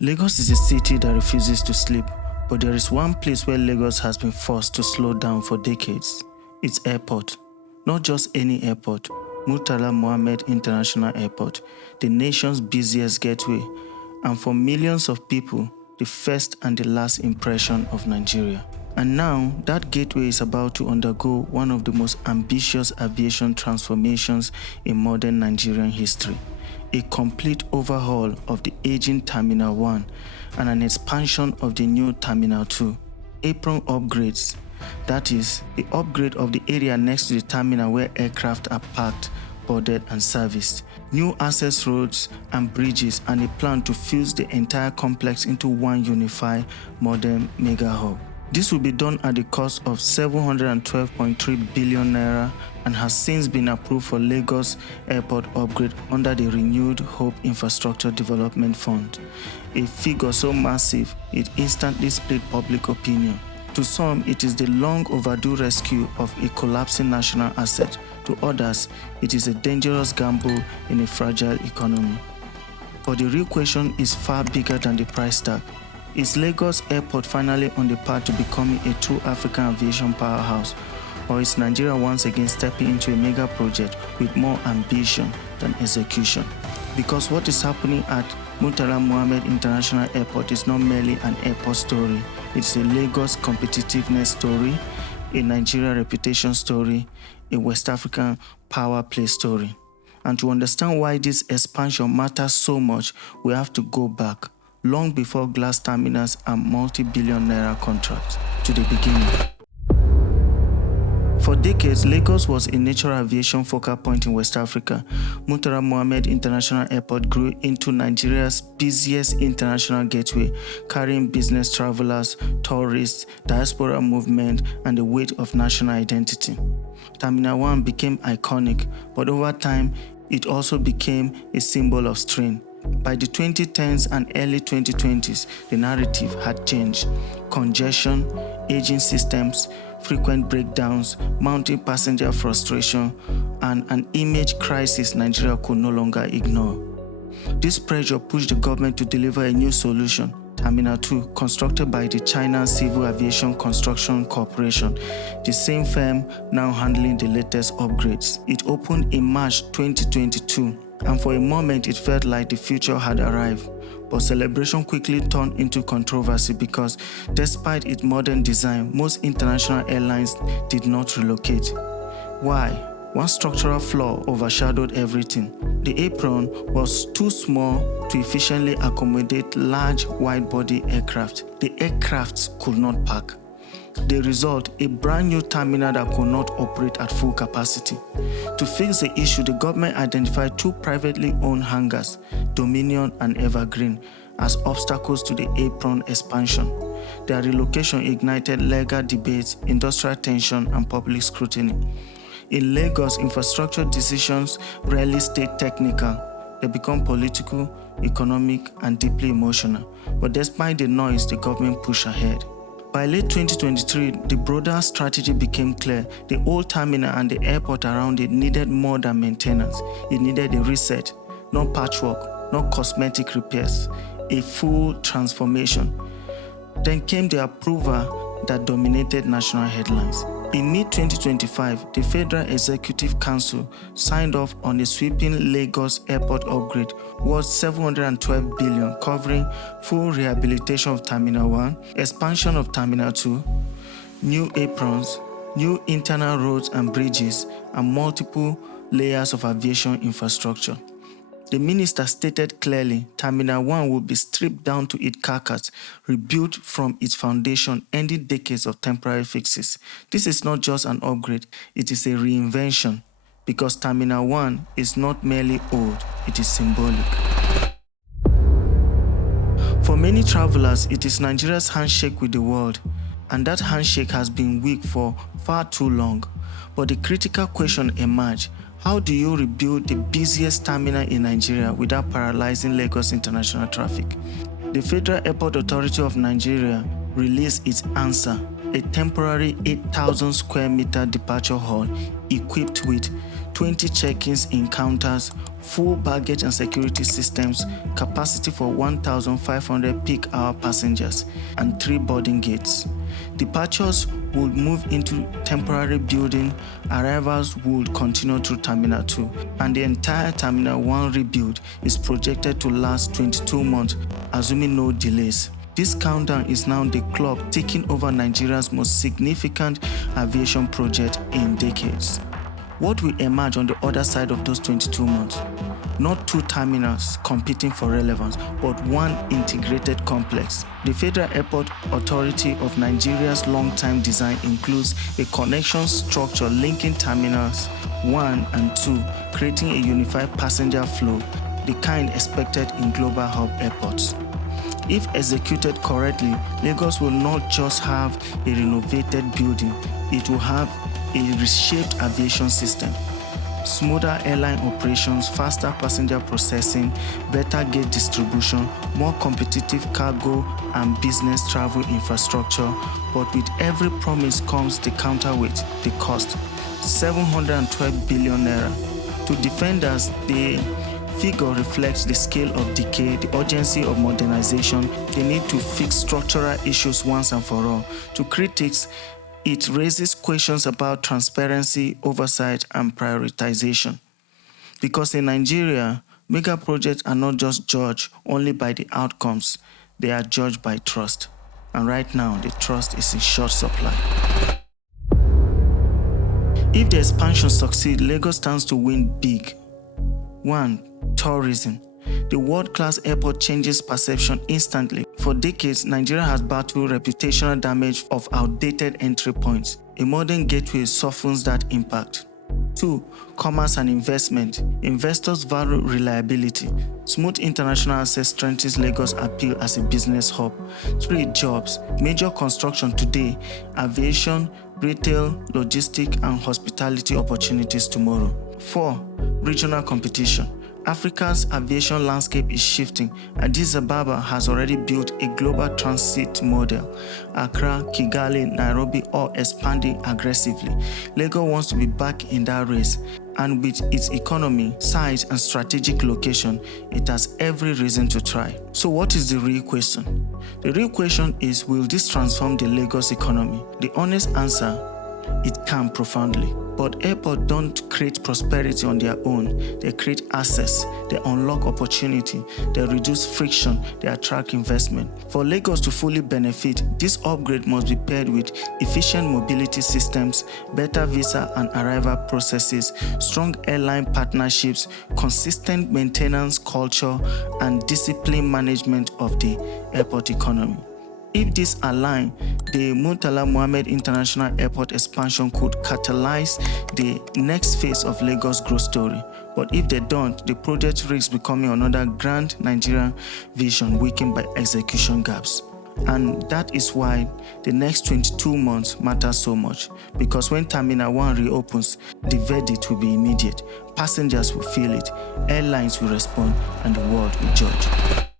Lagos is a city that refuses to sleep, but there is one place where Lagos has been forced to slow down for decades. Its airport. Not just any airport, Murtala Muhammed International Airport, the nation's busiest gateway, and for millions of people, the first and the last impression of Nigeria. And now, that gateway is about to undergo one of the most ambitious aviation transformations in modern Nigerian history. A complete overhaul of the aging Terminal 1 and an expansion of the new Terminal 2. Apron upgrades, that is, the upgrade of the area next to the terminal where aircraft are parked, boarded and serviced. New access roads and bridges, and a plan to fuse the entire complex into one unified modern mega hub. This will be done at the cost of 712.3 billion naira and has since been approved for Lagos Airport upgrade under the renewed Hope Infrastructure Development Fund, a figure so massive it instantly split public opinion. To some, it is the long overdue rescue of a collapsing national asset. To others, it is a dangerous gamble in a fragile economy. But the real question is far bigger than the price tag. Is Lagos Airport finally on the path to becoming a true African aviation powerhouse? Or is Nigeria once again stepping into a mega project with more ambition than execution? Because what is happening at Murtala Muhammed International Airport is not merely an airport story, it's a Lagos competitiveness story, a Nigeria reputation story, a West African power play story. And to understand why this expansion matters so much, we have to go back, long before glass terminals and multi-billion naira contracts, to the beginning. For decades, Lagos was a natural aviation focal point in West Africa. Murtala Muhammed International Airport grew into Nigeria's busiest international gateway, carrying business travelers, tourists, diaspora movement, and the weight of national identity. Terminal 1 became iconic, but over time, it also became a symbol of strain. By the 2010s and early 2020s, the narrative had changed. Congestion, aging systems, frequent breakdowns, mounting passenger frustration, and an image crisis Nigeria could no longer ignore. This pressure pushed the government to deliver a new solution, Terminal 2, constructed by the China Civil Aviation Construction Corporation, the same firm now handling the latest upgrades. It opened in March 2022. And for a moment it felt like the future had arrived. But celebration quickly turned into controversy because despite its modern design, most international airlines did not relocate. Why? One structural flaw overshadowed everything. The apron was too small to efficiently accommodate large wide-body aircraft. The aircrafts could not park. The result, a brand new terminal that could not operate at full capacity. To fix the issue, the government identified two privately owned hangars, Dominion and Evergreen, as obstacles to the apron expansion. Their relocation ignited legal debates, industrial tension, and public scrutiny. In Lagos, infrastructure decisions rarely stay technical. They become political, economic, and deeply emotional. But despite the noise, the government pushed ahead. By late 2023, the broader strategy became clear. The old terminal and the airport around it needed more than maintenance. It needed a reset, not patchwork, not cosmetic repairs, a full transformation. Then came the approval that dominated national headlines. In mid-2025, the Federal Executive Council signed off on a sweeping Lagos Airport upgrade worth 712 billion, covering full rehabilitation of Terminal 1, expansion of Terminal 2, new aprons, new internal roads and bridges, and multiple layers of aviation infrastructure. The minister stated clearly, Terminal 1 will be stripped down to its carcass, rebuilt from its foundation, ending decades of temporary fixes. This is not just an upgrade, it is a reinvention, because Terminal 1 is not merely old, it is symbolic. For many travelers, it is Nigeria's handshake with the world, and that handshake has been weak for far too long. But the critical question emerged. How do you rebuild the busiest terminal in Nigeria without paralyzing Lagos international traffic? The Federal Airport Authority of Nigeria released its answer, a temporary 8,000 square meter departure hall equipped with 20 check-ins in counters, full baggage and security systems, capacity for 1,500 peak hour passengers, and 3 boarding gates. Departures would move into temporary building, arrivals would continue through Terminal 2, and the entire Terminal 1 rebuild is projected to last 22 months, assuming no delays. This countdown is now the clock ticking over Nigeria's most significant aviation project in decades. What will emerge on the other side of those 22 months? Not 2 terminals competing for relevance, but one integrated complex. The Federal Airport Authority of Nigeria's long-time design includes a connection structure linking terminals 1 and 2, creating a unified passenger flow, the kind expected in global hub airports. If executed correctly, Lagos will not just have a renovated building, it will have a reshaped aviation system. Smoother airline operations, faster passenger processing, better gate distribution, more competitive cargo and business travel infrastructure. But with every promise comes the counterweight, the cost. 712 billion naira. To defenders, the figure reflects the scale of decay, the urgency of modernization, the need to fix structural issues once and for all. To critics, it raises questions about transparency, oversight, and prioritization. Because in Nigeria, mega projects are not just judged only by the outcomes, they are judged by trust. And right now, the trust is in short supply. If the expansion succeeds, Lagos stands to win big. 1. Tourism. The world-class airport changes perception instantly. For decades, Nigeria has battled reputational damage of outdated entry points. A modern gateway softens that impact. 2. Commerce and investment. Investors value reliability. Smooth international access strengthens Lagos' appeal as a business hub. 3. Jobs. Major construction today, aviation, retail, logistics, and hospitality opportunities tomorrow. 4. Regional competition. Africa's aviation landscape is shifting. Addis Ababa has already built a global transit model. Accra, Kigali, Nairobi all expanding aggressively. Lagos wants to be back in that race, and with its economy, size, and strategic location, it has every reason to try. So what is the real question? The real question is, will this transform the Lagos economy? The honest answer, it can profoundly. But airports don't create prosperity on their own. They create access, they unlock opportunity, they reduce friction, they attract investment. For Lagos to fully benefit, this upgrade must be paired with efficient mobility systems, better visa and arrival processes, strong airline partnerships, consistent maintenance culture, and disciplined management of the airport economy. If this align, the Murtala Muhammed International Airport expansion could catalyze the next phase of Lagos' growth story. But if they don't, the project risks becoming another grand Nigerian vision weakened by execution gaps. And that is why the next 22 months matter so much. Because when Terminal 1 reopens, the verdict will be immediate. Passengers will feel it, airlines will respond, and the world will judge.